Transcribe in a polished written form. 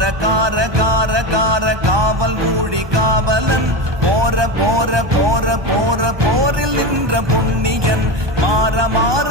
கார கார கார கார காவல் மூழி காவலன் போர போர போர போர போரில் நின்ற புண்ணியன் மாற மாற